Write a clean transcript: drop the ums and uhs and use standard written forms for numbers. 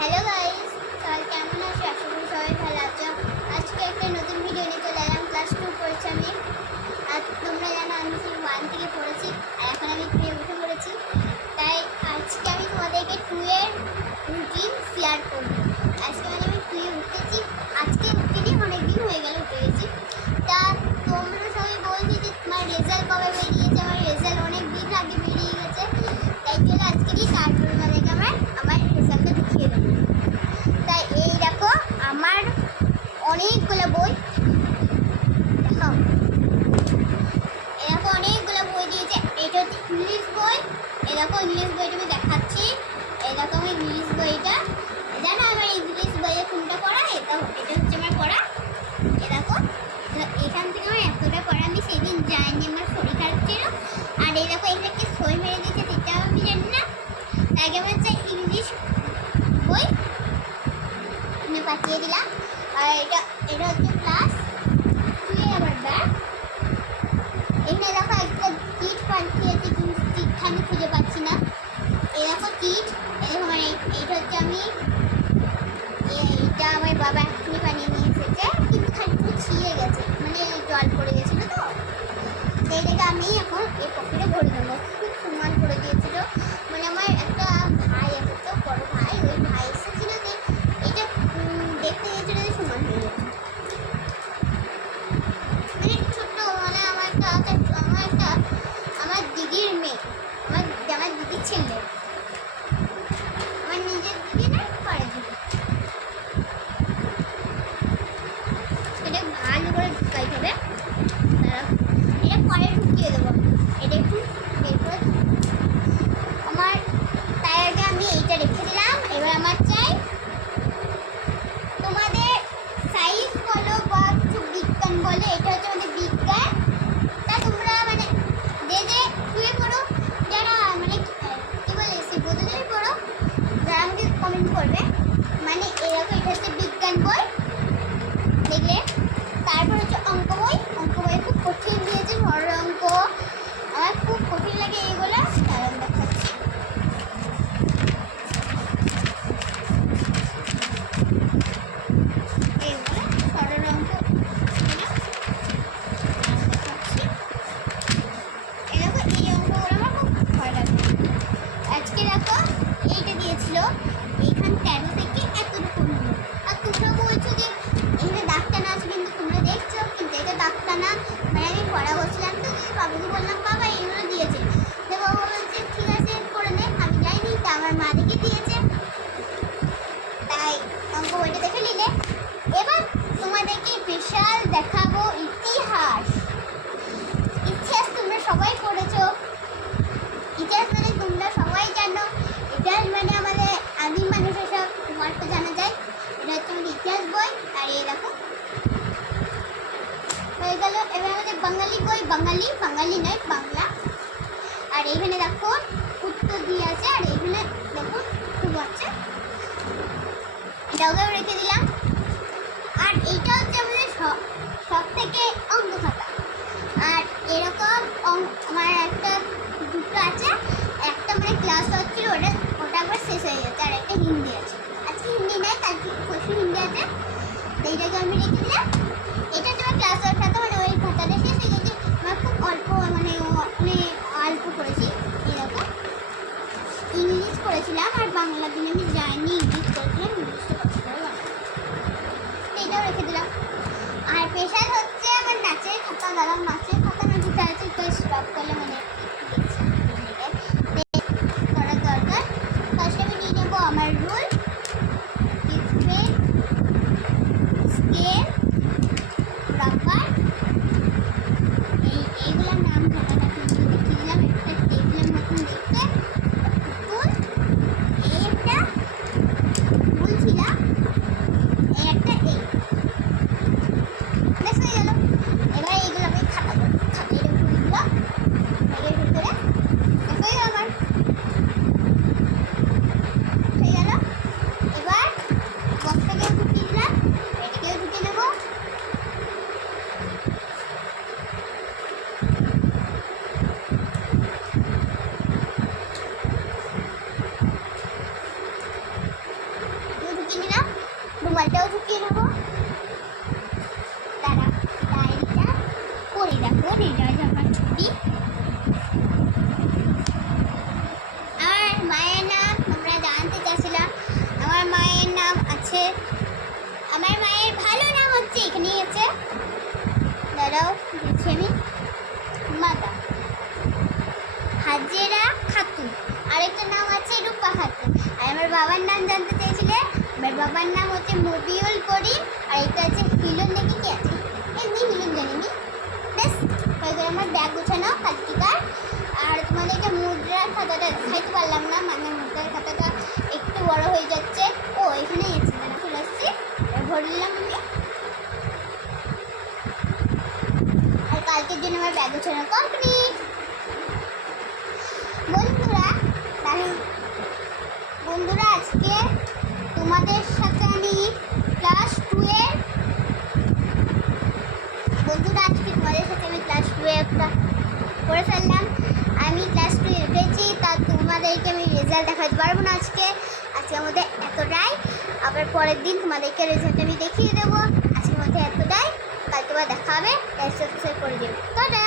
Hello guys, সবাই কেমন আছো? আশা করি সবাই ভালো আছো। আজকে একটা নতুন ভিডিও নিয়ে চলে এলাম। ক্লাস 2 পড়েছি আমি। আর তোমরা জানো আমি 1 থেকে পড়েছি, আর এখন আমি 3 উঠে পড়েছি। তাই আজকে আমি তোমাদেরকে 2 এর রুটিন শেয়ার করব। আজকে আমি 2 এ উঠেছি। আজকে উঠিনি, অনেকদিন হয়ে গেল উঠে গেছি। তা তোমরা সবাই বলছি যে তোমার রেজাল্ট কবে বেরিয়েছে? আমার রেজাল্ট অনেক দিন আগে বেরিয়ে গেছে। তাই চলো আজকেরই কার্টুন তোমাদেরকে আমার রেজাল্টটা দেখিয়ে দেবো। তাই এই দেখো আমার অনেকগুলো বই, এরকম অনেকগুলো বই দিয়েছে। এটা হচ্ছে ইংলিশ বই। এরকম ইংলিশ বইটা আমি দেখাচ্ছি। এরকম ইংলিশ বইটা জানো আমার ইংলিশ বইয়ে কোনটা পড়া? এটা হচ্ছে আমার পড়া। এরকম এখান থেকে আমার এতটা পড়া, আমি সেদিন যাইনি, আমার শরীর খারাপ ছিল। আর এই দেখো এখানে কি সই মেরে দিয়েছে সেটাও আমি জানি না। তাই আমার চাই ইংলিশ বই পাঠিয়ে দিলাম। আর এটা হচ্ছে ক্লাস 2 আবার ব্যাগ। এখানে দেখো একটা কিট পাঠিয়েছে, কিন্তু কিটটা আমি খুঁজে পাচ্ছি না। এই দেখো কিট, এরকম মানে এইটা হচ্ছে আমি এইটা আমার বাবা এখনই বানিয়ে নিয়ে এসেছে, কিন্তু খানিকটা ছিঁড়ে গেছে, মানে জল পড়ে গেছিলো তো। সেইটাকে আমি এখন এই পকেটে ভরে দেবো। খুব সুন্দর করে দিয়েছিল, মানে আমার একটা ভাই আছে তো, বড় ভাই, ওই ভাই এসেছিল যে এটা দেখতে গেছিল যে সমান হয়ে গেছে, মানে ছোট্ট, মানে আমার দিদির মেয়ে, আমার দিদির ছেলে, আমার নিজের দিদি না, পরের দিদি। এটা ভালো করে ঢুকাইতে হবে, এটা পরে ঢুকিয়ে দেবো। এটা একটু বের করে আমার, তাই আগে আমি এইটা রেখে দিলাম। এবার আমার চাই তোমাদের সাইন্স বলো বা কিছু বিজ্ঞান বলো, এটা হচ্ছে আমাদের বিজ্ঞান। তা তোমরা মানে যে শুয়ে পড়ো, যারা মানে কী বলে সে বোধহয় পড়ো, যারা আমাকে কমেন্ট করবে। মানে এরকম এটা হচ্ছে বিজ্ঞান বই, দেখলে। তারপর হচ্ছে অঙ্ক বই। অঙ্ক বই খুব কঠিন দিয়েছে, বড় অঙ্ক, আমার খুব কঠিন লাগে এইগুলো। কারণ দেখাচ্ছি, এইগুলো সরল অঙ্ক দেখাচ্ছি। এরকম এই অঙ্কগুলো আমার খুব ভয় লাগে। আজকে দেখো এইটা দিয়েছিল, এইখান 13 থেকে এতটুকু হলো। আর তোমরা বলছো যে এখানে দাগটা না আছে, কিন্তু তোমরা দেখছো কিন্তু এটা দাগটা না। মানে আমি পড়া বলছিলাম তো, বাবুকে বললাম বাবা এইগুলো দিয়েছে, তো বাবা বলছে ঠিক আছে করে নে। আমি যাইনি, তা আমার মা দেখে দিয়েছে, তাই অঙ্ক বইটা দেখে নিলে। এবার তোমাদেরকে বিশাল দেখাবো ইতিহাস। ইতিহাস তোমরা সবাই পড়েছো, ইতিহাস মানে তোমরা সবাই জানো। ইতিহাস মানে আমাদের আদিম মানুষের সব গল্প জানা যায়। এটা হচ্ছে আমাদের ইতিহাস বই। আর এই দেখো হয়ে গেল। এবার আমাদের বাঙালি বই, বাঙালি নয় বাংলা। আর এইখানে দেখো উত্তর দিয়ে আছে, আর এইখানে দেখো খুব আছে, এটাকেও রেখে দিলাম। আর এইটা হচ্ছে আমাদের সব থেকে অঙ্ক খাতা। আর এরকম আমার একটা দুটো আছে, একটা মানে ক্লাস হচ্ছিল, ওটা একবার শেষ হয়ে গেছে। আর একটা হিন্দি আছে, আজকে হিন্দি নেই, কালকে পরশু হিন্দি আছে। এইটাকে আমি রেখে দিলাম। এটা হচ্ছে আমার ক্লাস ওয়ার্ক খাতা, মানে ওই খাতাটা শেষ হয়ে গেছে। আমার খুব অল্প, মানে অল্প করেছি। এরকম ইংলিশ করেছিলাম, আর বাংলা দিন আমি যাইনি, ইংলিশ করেছিলাম, ইংলিশটা কষ্ট করে বাংলা। এইটাও রেখে দিলাম। আর স্পেশাল হচ্ছে আমার নাচের খাতা, দাদার নাচের খাতা না দিতে আছে, তো স্টপ করলে মানে করার দরকার। ফার্স্টে আমি নিয়ে নেবো আমার রুল, পেন, স্কেল, রাবার, এইগুলোর নাম জানা না, কিন্তু দেখিয়ে দিলাম। একটা টেবিলের মতন দেখতে, ফুল, একটা বলছিলাম, একটা এই বেশ হয়ে গেল। এবার এইগুলো আমি খাতা করবো। ঢুকিয়ে দেবো। তারা ডায়েরিটা করে দেখো, হৃদয় আমার ছবি। আমার মায়ের নাম তোমরা জানতে চাচ্ছিলাম। আমার মায়ের নাম আছে, আমার মায়ের ভালো নাম হচ্ছে, এখানেই আছে, দাঁড়াও দিচ্ছি আমি, মাতা হাজেরা খাতুন। আরেকটা নাম আছে রূপা খাতুন। আর আমার বাবার নাম জানতে চেয়েছিলে, আমার বাবার নাম হচ্ছে মবিউল করিম। আর এটা আছে হিলন, নাকি কি আছে এমনি হিলন জানিনি। বেশ হয়ে গেল আমার ব্যাগ গোছানো কার্তিকার। আর তোমাদেরকে মুদ্রার খাতাটা দেখাইতে পারলাম না, মানে মুদ্রার খাতাটা একটু বড় হয়ে যাচ্ছে। ও এখানেই আছে, দাঁড়া চলে আসছি, ভরে নিলাম আমি। আর কালকের জন্য আমার ব্যাগ গোছানো কমপ্লিট। বন্ধুরা আজকে তোমাদের সাথে আমি ক্লাস 2 এর একটা করে ফেললাম। আমি ক্লাস 2 এ উঠেছি, তা তোমাদেরকে আমি রেজাল্ট দেখাতে পারবো না আজকের মধ্যে এতটাই। আবার পরের দিন তোমাদেরকে রেজাল্ট আমি দেখিয়ে দেবো। আজকের মধ্যে এতটাই, কালকে আবার দেখা হবে। সাবস্ক্রাইব করে দেবো। টাটা।